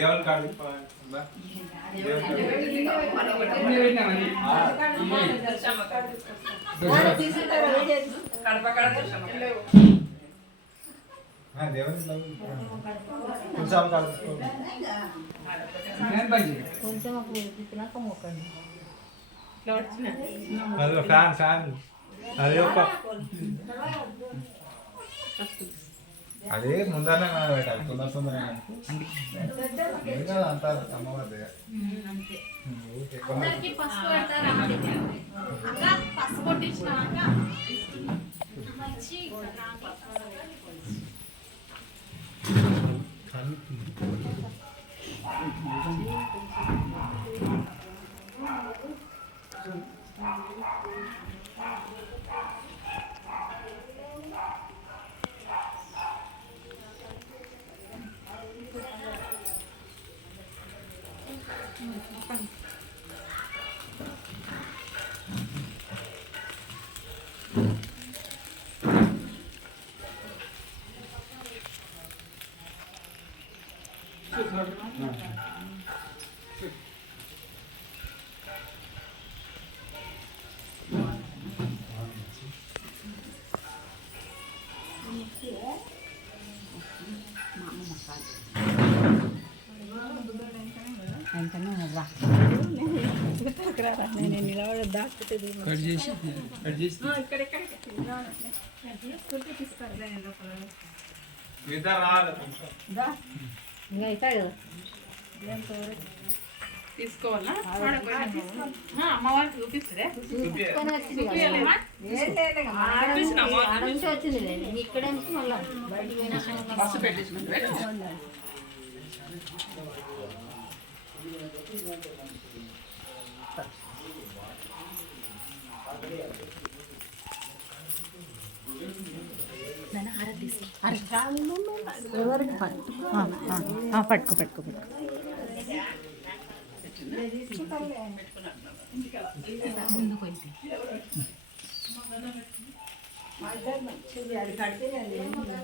దేవుని కాదు fan fan అదే ఒక అదే ముందరనే పెట్టాలి తొందర తొందరగా అంటారు అమ్మవారి నేను నిలబడి దాక్కుతుంది తీసుకోవాలా అమ్మవారికి చూపిస్తే వచ్చింది ఇక్కడ మళ్ళీ బస్సు పెట్టేసి పట్టుకో పట్టుకో పట్టుకో ముందుకు